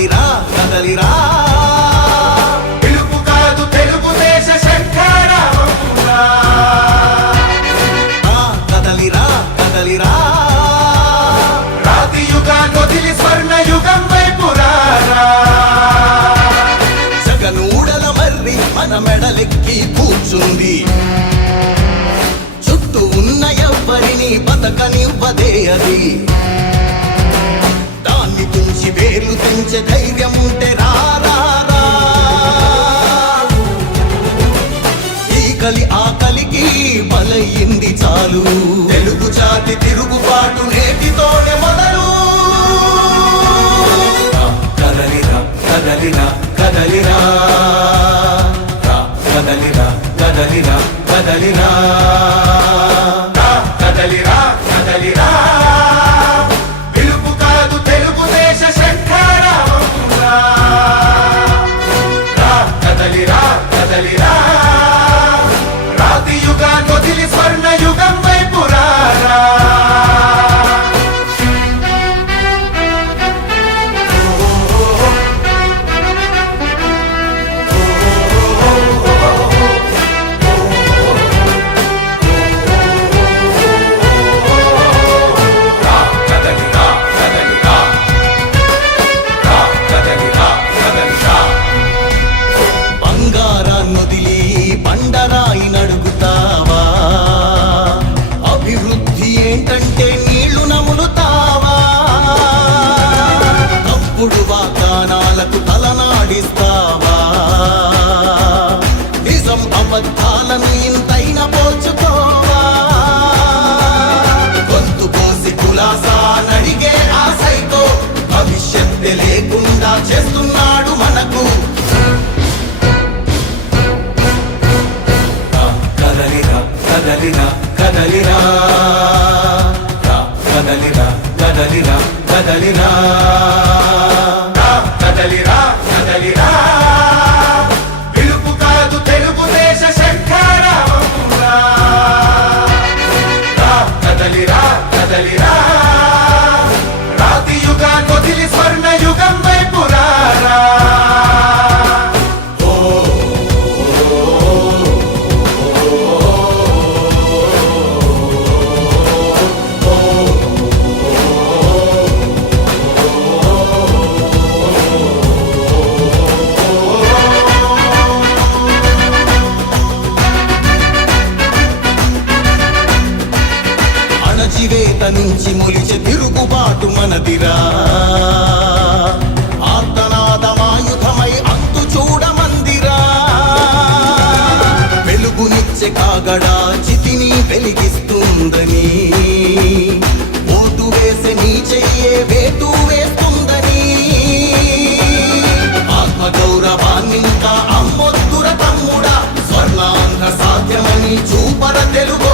కదలిరా కదలిరా పిలుపు కాదు తెలుగుదేశ శంఖారావమురా కదలిరా కదలిరా రాతి యుగాన్ని వదిలి స్వర్ణ యుగం వైపు రారా జగనూడల మర్రి మన మెడలెక్కి కూర్చుంది చుట్టూ ఉన్న ఎవ్వరిని బతకనివ్వదే అది దాన్ని తుంచి వేర్లు తుంచే ధైర్యం ఉంటే రారా ఈ కలి ఆకలికి బలయింది చాలు తెలుగు జాతి తిరుగుబాటు నేటితోనే మొదలు కదలిరా కదలిరా కదలిరా కదలిరా కదలిరా కదలిరా కదలిరా కదలిరా పిలుపు కాదు తెలుగుదేశ శంఖారావమురా కదలిరా కదలిరా రాతి యుగాన్ని వదిలి స్వర్ణ యుగం వైపు రారా బంగారాన్నొదిలి బండరాయి నడుగుతావా అభివృద్ధి ఏంటంటే నీళ్లు నములుతావా తప్పుడు వాగ్దానాలకు తలనాడిస్తావా నిజం అబద్ధాలను ఇంతైనా పోల్చుకోవా గొంతు కోసి కులాసా నడిగే ఆశైతో భవిష్యత్తు లేకుండా చేస్తున్నాడు మనకు కదలిరా కదలిరా కదలిరా కదలిరా కదలిరా కదలిరా కదలిరా కదలిరా పిలుపు కాదు తెలుగుదేశ శంఖారావమురా కదలిరా కదలిరా రాతి యుగాన్ని వదిలి స్వర్ణ యుగం వైపు రారా అణచివేత నుంచి మొలిచే తిరుగుబాటు మనదిరా ఆర్తనాదమాయుధమై అంతు చూడమందిరా వెలుగునిచ్చే కాగడా చితిని వెలిగిస్తుందని ఓటు వేసే నీ చెయ్యే వేటు వేస్తుందని ఆత్మగౌరవాన్నింకా అమ్మొద్దుర తమ్ముడా స్వర్ణాంధ్ర సాధ్యమని చూపర తెలుగు